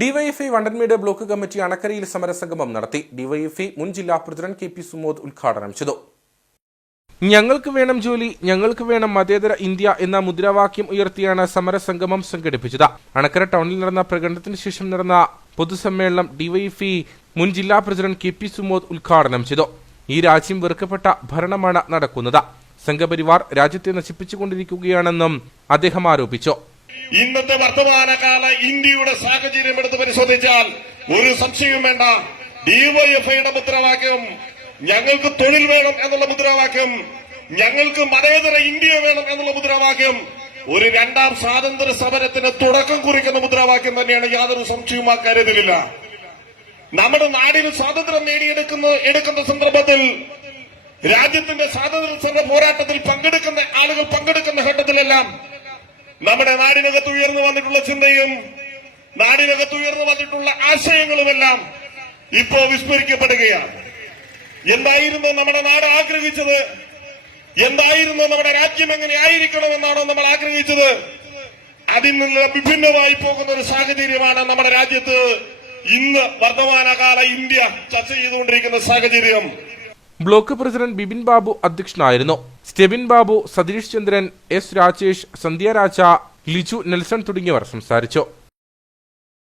DYFI Vandanmedu block committee അണക്കരയിൽ സമരസംഗമം നടത്തി. ഡിവൈഎഫ്ഐ മുൻ ജില്ലാ പ്രസിഡന്റ് കെ പി സുമോദ് ഉദ്ഘാടനം ചെയ്തു. ഞങ്ങൾക്ക് വേണം ജോലി ഞങ്ങൾക്ക് വേണം മതേതര ഇന്ത്യ എന്ന മുദ്രാവാക്യം ഉയർത്തിയാണ് സമരസംഗമം സംഘടിപ്പിച്ചത്. അണക്കര ടൗണിൽ നടന്ന പ്രകടനത്തിന് ശേഷം നടന്ന പൊതുസമ്മേളനം ഡിവൈഎഫ്ഐ മുൻ ജില്ലാ പ്രസിഡന്റ് കെ പി സുമോദ് ഉദ്ഘാടനം ചെയ്തു. ഈ രാജ്യം വെറുക്കപ്പെട്ട ഭരണമാണ് നടക്കുന്നത്. സംഘപരിവാർ രാജ്യത്തെ നശിപ്പിച്ചുകൊണ്ടിരിക്കുകയാണെന്നും അദ്ദേഹം ആരോപിച്ചു. ഇന്നത്തെ വർത്തമാനകാല ഇന്ത്യയുടെ സാഹചര്യം എടുത്ത് പരിശോധിച്ചാൽ ഒരു സംശയവും വേണ്ട. ഡിവൈഎഫ്ഐയുടെ മുദ്രാവാക്യം ഞങ്ങൾക്ക് തൊഴിൽ വേണം എന്നുള്ള മുദ്രാവാക്യം ഞങ്ങൾക്ക് മതേതര ഇന്ത്യ വേണം എന്നുള്ള മുദ്രാവാക്യം ഒരു രണ്ടാം സ്വാതന്ത്ര്യ സമരത്തിന് തുടക്കം കുറിക്കുന്ന മുദ്രാവാക്യം തന്നെയാണ് യാതൊരു സംശയവും ആ നമ്മുടെ നാടിന് സ്വാതന്ത്ര്യം നേടിയെടുക്കുന്ന എടുക്കുന്ന സന്ദർഭത്തിൽ രാജ്യത്തിന്റെ സ്വാതന്ത്ര്യ സമര പോരാട്ടത്തിൽ പങ്കെടുക്കുന്ന ആളുകൾ പങ്കെടുക്കുന്ന ഘട്ടത്തിലെല്ലാം നമ്മുടെ നാടിനകത്ത് ഉയർന്നു വന്നിട്ടുള്ള ചിന്തയും നാടിനകത്ത് ഉയർന്നു വന്നിട്ടുള്ള ആശയങ്ങളുമെല്ലാം ഇപ്പോ വിസ്മരിക്കപ്പെടുകയാണ്. എന്തായിരുന്നു നമ്മുടെ നാട് ആഗ്രഹിച്ചത്? എന്തായിരുന്നു നമ്മുടെ രാജ്യം എങ്ങനെ ആയിരിക്കണമെന്നാണോ നമ്മൾ ആഗ്രഹിച്ചത്? അതിൽ നിന്ന് വിഭിന്നമായി പോകുന്ന ഒരു സാഹചര്യമാണ് നമ്മുടെ രാജ്യത്ത് ഇന്ന് വർത്തമാനകാല ഇന്ത്യ ചർച്ച ചെയ്തുകൊണ്ടിരിക്കുന്ന സാഹചര്യം. ബ്ലോക്ക് പ്രസിഡന്റ് ബിബിൻ ബാബു അധ്യക്ഷനായിരുന്നു. സ്റ്റെബിൻ ബാബു സതീഷ് ചന്ദ്രൻ എസ് രാജേഷ് സന്ധ്യ രാജ ലിജു നെൽസൺ തുടങ്ങിയവർ സംസാരിച്ചു.